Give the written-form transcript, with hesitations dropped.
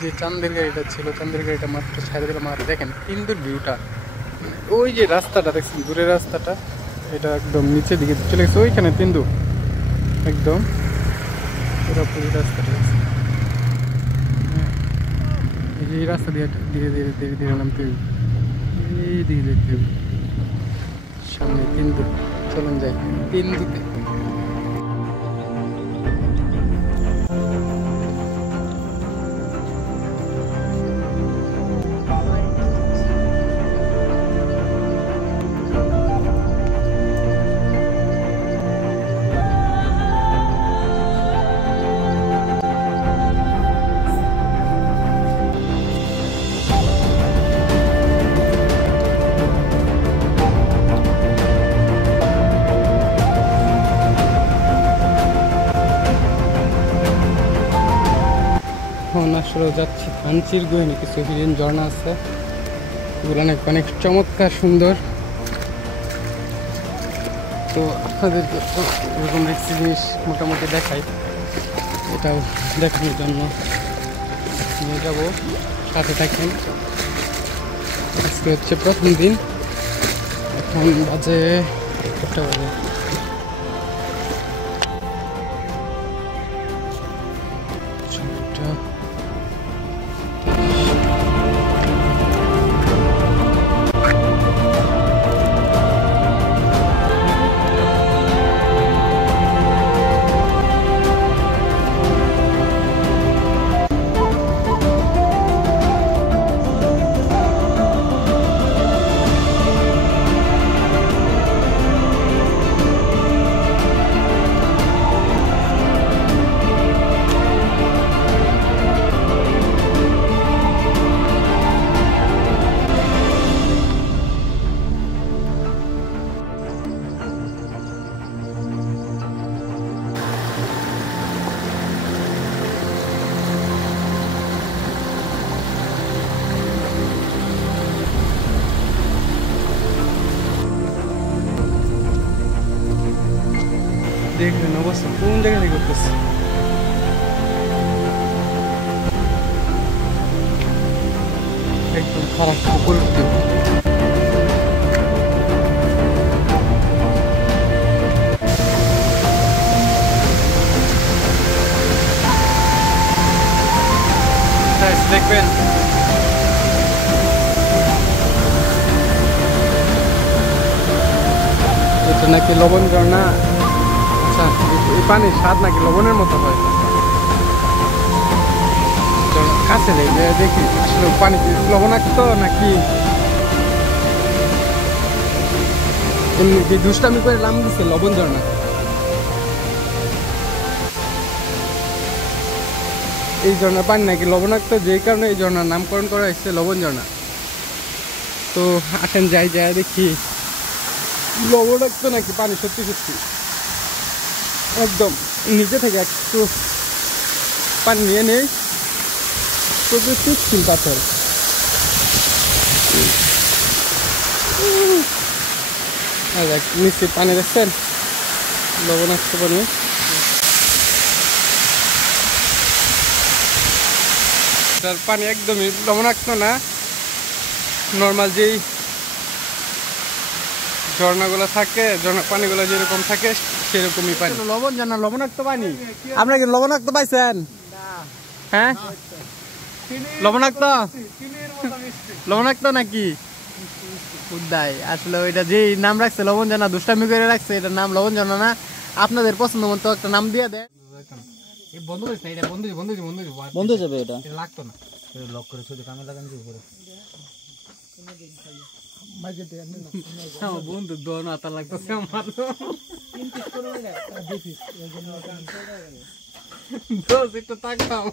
যে চাঁদের গাড়িটা ছিল, চাঁদের গাড়িটা মাত্র ছাড়ে দিলাম। আর দেখেন ইন্দুর ভিউটা, ওই যে রাস্তাটা দেখছেন দূরের রাস্তাটা, এটা একদম নিচের দিকে চলে গেছে ওইখানে তিন্দু, একদম পুরোপুরি রাস্তাটা দেখছেন। এই যে এই রাস্তা দিয়ে ধীরে ধীরে ধীরে ধীরে নামতে হবে, এই দিকে যেতে হবে সামনে তিন্দু। চলুন যাই তিন্দুতে। এখন আসলে যাচ্ছি থানচির গহিনী, কিছু হিডেন ঝর্ণা আছে, এগুলো অনেক অনেক চমৎকার সুন্দর। তো আপনাদেরকে এরকম একটি জিনিস মোটামুটি দেখাই, এটাও দেখানোর জন্য নিয়ে যাব, সাথে থাকেন। আজকে হচ্ছে প্রথম দিন, এখন বাজে 1টা বাজে। দেখবেন অবস্থা কোন জায়গা থেকে করতেছে, একদম খারাপ উপর দেখবেন। এটা নাকি লবণ ঝর্ণা, এই পানির স্বাদ নাকি লবণের মতো হয়। কাছে লেগে দেখি আসলে পানি লবণাক্ত নাকি এমনি দুষ্টামি করে নাম দিচ্ছে লবণ ঝর্ণা। এই ঝর্ণার পানি নাকি লবণাক্ত, যেই কারণে এই ঝর্ণার নামকরণ করা হয়েছে লবণ ঝর্ণা। তো আসেন যাই যায় দেখি লবণাক্ত নাকি পানি সত্যি সত্যি। একদম নিচে থেকে একটু পানি নিয়ে নেই, প্রচুর পিচ্ছিল পাথর। নিশ্চিত পানি দেখছেন লবণাক্ত পানি। তার পানি একদমই লবণাক্ত না, নর্মাল যেই ঝর্ণাগুলো থাকে, ঝর্ণা পানিগুলো যেরকম থাকে সেরকমই পানি। লবণ ঝর্ণা লবণাক্ত পানি, আপনারা কি লবণাক্ত পাইছেন? হ্যাঁ লবণাক্ত, লবণাক্ত নাকি উদ্দায়? আসলে ওইটা যেই নাম রাখছে লবণ ঝর্ণা, দুষ্টামি করে রাখছে, এটার নাম লবণ ঝর্ণা না। আপনাদের পছন্দ মতো একটা নাম দিয়ে দেয়। বন্ধু যাবে, এটা লাগতো না, লক করে শুধু কামে লাগান দিয়ে করে বন্ধু দোনো হাতা লাগতেছে আমার। একটু তাকাও